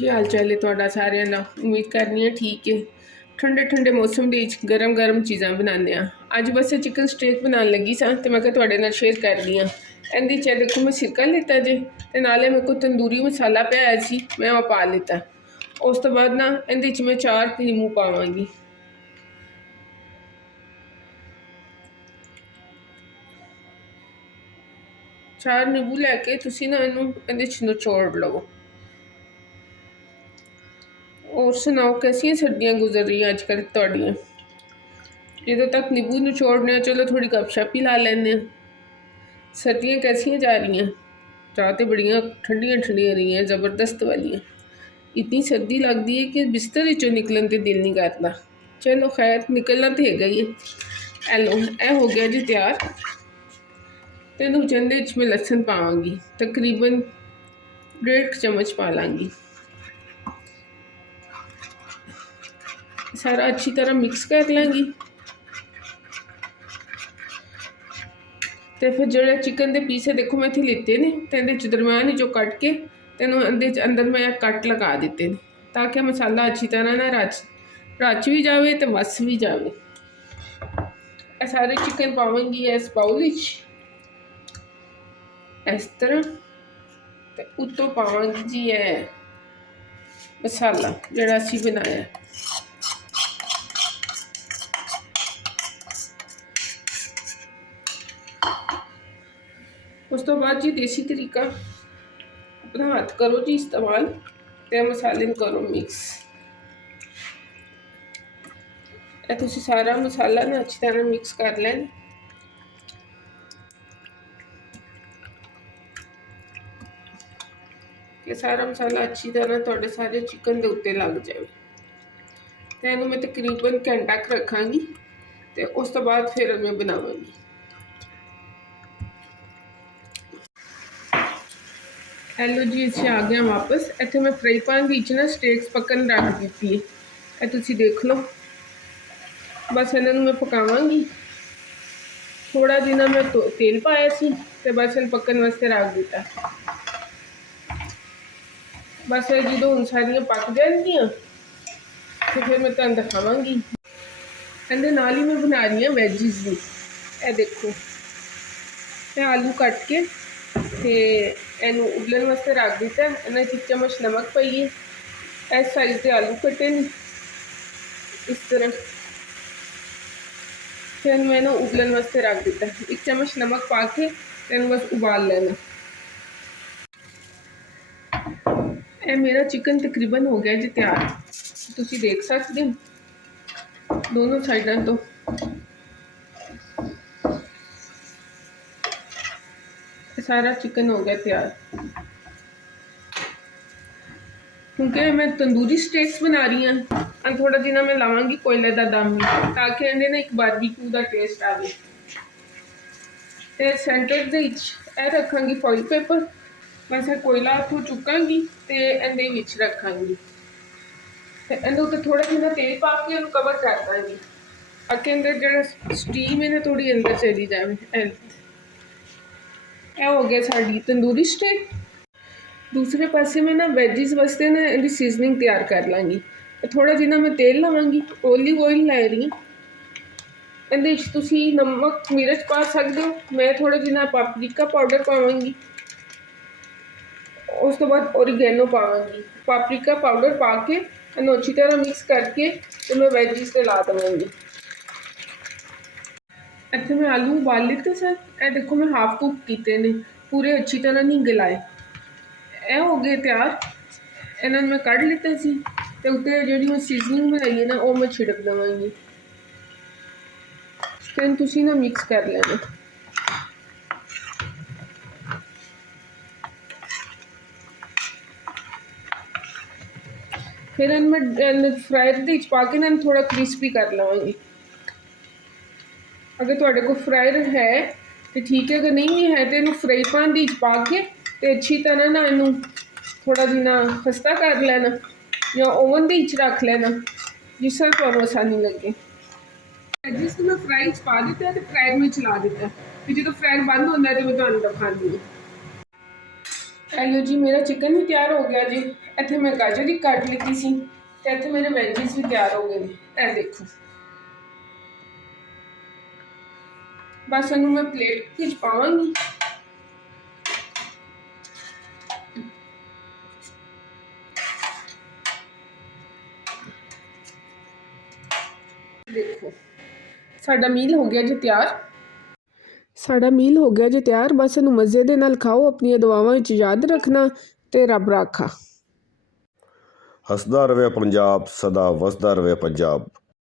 ਕੀ ਹਾਲ ਚਾਲ ਹੈ ਤੁਹਾਡਾ ਸਾਰਿਆਂ ਦਾ। ਉਮੀਦ ਕਰਨੀ ਹੈ ਠੀਕ ਹੈ। ਠੰਡੇ ਠੰਡੇ ਮੌਸਮ ਦੇ ਵਿੱਚ ਗਰਮ ਗਰਮ ਚੀਜ਼ਾਂ ਬਣਾਉਂਦੇ ਹਾਂ। ਅੱਜ ਬਸ ਚਿਕਨ ਸਟੇਕ ਬਣਾਉਣ ਲੱਗੀ ਸਾਂ ਤੇ ਮੈਂ ਕਿਹਾ ਤੁਹਾਡੇ ਨਾਲ ਸ਼ੇਅਰ ਕਰਦੀ ਹਾਂ। ਇਹਦੇ 'ਚ ਦੇਖੋ ਮੈਂ ਸਿਰਕਾ ਲਿੱਤਾ ਜੇ ਤੇ ਨਾਲੇ ਮੇਰੇ ਕੋਲ ਤੰਦੂਰੀ ਮਸਾਲਾ ਪਿਆ ਹੋਇਆ ਸੀ, ਮੈਂ ਉਹ ਪਾ ਲਿੱਤਾ। ਉਸ ਤੋਂ ਬਾਅਦ ਨਾ ਇਹਦੇ 'ਚ ਮੈਂ 4 ਨਿੰਬੂ ਪਾਵਾਂਗੀ। चार नींबू लैके तुसी ना इनू इहदे च निचोड़ लवो। और सुनाओ कैसियां सर्दियां गुजर रही हैं अजकल तुहाडियां। ਜਦੋਂ तक नींबू निचोड़ने चलो थोड़ी गपशप ही ला लेने। सर्दियां कैसियां जा रही हैं। चाह तो बड़ियां ठंडियां ठंडियां रही हैं, ज़बरदस्त वालियां। इतनी सर्दी लगती है कि बिस्तर चो निकलन के दिल नहीं करता। चलो खैर निकलना तो हैगा ही है। लो ए हो गया जी तैयार। तेनू चंदे मैं लसन पावांगी, तकरीबन 1.5 चम्मच पा लाँगी। सारा अच्छी तरह मिक्स कर लाँगी। तो फिर जो चिकन के पीस है देखो मैं इतने लिते ने, तो ये दरम्यान जो कट के तेनों अंदर मैं कट लगा दिते ने, ताकि मसाला अच्छी तरह ना रच भी जाए तो मस भी जाए। सारे चिकन पावांगी इस बाउल इस तरह। तो उत्तों पावांगी जी है मसाला जोड़ा असी बनाया। उस तो बाद जी देसी तरीका अपना हाथ करो जी इस्तेमाल, तो मसाले करो मिक्स। तुसी सारा मसाला ना अच्छी तरह मिक्स कर लें। कि सारा मसाला अच्छी तरह थोड़े सारे चिकन के उत्ते लग जाए। तो इनू मैं तकरीबन घंटा रखांगी, तो उस तो बाद फिर मैं बनावांगी। हेलो जी इसे आ गया वापस। इतने मैं फ्राई पैन के ना स्टेक्स पकन रख दी है, ये तुसी देख लो। बस इन्हों मैं पकावांगी। थोड़ा जिना मैं तेल पाया सी ते बस इन पकन वास्ते रख दिता। बस ये जो हम सारियां पक जाएगियां तो फिर मैं तुहानू दिखावांगी। इहदे नाल ही मैं बना रही हूँ वैजिज भी। ये देखो मैं आलू कट के ते इनू उबलन वास्ते रख दिता। इन्हें 1 चम्मच नमक पाइए। इस साइज के आलू कटे ने इस तरह। फिर मैं उबलन वास्ते रख दिता। 1 चम्मच नमक पा के इन बस उबाल लेना। ये मेरा चिकन तकरीबन हो गया जी तैयार। तुसी देख सकते हो दोनों साइडों तो। सारा चिकन हो गया तैयार। क्योंकि मैं तंदूरी स्टेक्स बना रही हूँ और थोड़ा जिना मैं लावांगी कोयले का दम भी, ताकि इन्हें ना एक बारबेक्यू का टेस्ट आए। तो सेंटर के रखांगी फॉइल पेपर। बस कोयला उतों चुकांगी तो इहदे रखांगी। तो इहदे उत्ते थोड़ा जिना तेल पा के इन्हूं कवर कर दांगी, ताकि अंदर जो स्टीम है ना थोड़ी अंदर चली जाए। यह हो गया साड़ी तंदूरी स्टेक। दूसरे पासे में ना वैजिज वास्ते ना इहदी सीजनिंग तैयार कर लाँगी। थोड़ा जिना मैं तेल लवांगी, ओलिव ऑयल लै रही हूँ। इहदे च तुसी नमक मिर्च पा सकते हो। मैं थोड़ा जिना पापरिका पाउडर पावांगी। उस तो बाद ओरिगेनो पावांगी। पापरिका पाउडर पा के इन्हूं अच्छी तरह मिक्स करके तो मैं वैजिज पे ला देवांगी। इत्थे मैं आलू उबाल लिते सर। ए देखो मैं हाफ कुक किए ने, पूरे अच्छी तरह नहीं गलाए। ए हो गए तैयार। इन्होंने मैं कढ़ लिता सी ते उत्ते जिहड़ी मैं सीजनिंग बनाई है ना वो मैं छिड़क देवांगी। फिर तुसी ना मिक्स कर लेना। फिर मैं फ्रायर के पा के ना थोड़ा क्रिस्पी कर लवांगी। अगर तुहाडे कोल फ्रायर है तो ठीक है, अगर नहीं भी है तो इन्हूं फ्राई पैन के पा के तो अच्छी तरह ना इन्हूं थोड़ा जिना खस्ता कर लेना या ओवन के रख लेना, जिस तरह तुहानूं आसानी लगे। जिस मैं फ्राई पा दिता तो फ्रायर में चला दिता। फिर जो फ्रायर बंद होता है तो मैं तुहानूं दिखाती हूँ। ਹੈਲੋ ਜੀ, ਮੇਰਾ ਚਿਕਨ ਵੀ ਤਿਆਰ ਹੋ ਗਿਆ ਜੀ। ਇੱਥੇ ਮੈਂ ਗਾਜਰ ਹੀ ਕੱਟ ਲਿੱਤੀ ਸੀ ਤੇ ਇੱਥੇ ਮੇਰੇ ਵੈਜੀਸ ਵੀ ਤਿਆਰ ਹੋ ਗਏ ਨੇ। ਇਹ ਦੇਖੋ, ਬਸ ਇਹਨੂੰ ਮੈਂ ਪਲੇਟ ਵਿੱਚ ਪਾਵਾਂਗੀ। ਦੇਖੋ, ਸਾਡਾ ਮੀਲ ਹੋ ਗਿਆ ਜੀ ਤਿਆਰ। ਬਸ ਇਹਨੂੰ ਮਜ਼ੇ ਦੇ ਨਾਲ ਖਾਓ, ਆਪਣੀਆਂ ਦੁਆਵਾਂ ਵਿੱਚ ਯਾਦ ਰੱਖਣਾ ਤੇ ਰੱਬ ਰਾਖਾ। ਹੱਸਦਾ ਰਵੇ ਪੰਜਾਬ, ਸਦਾ ਵਸਦਾ ਰਵੇ ਪੰਜਾਬ।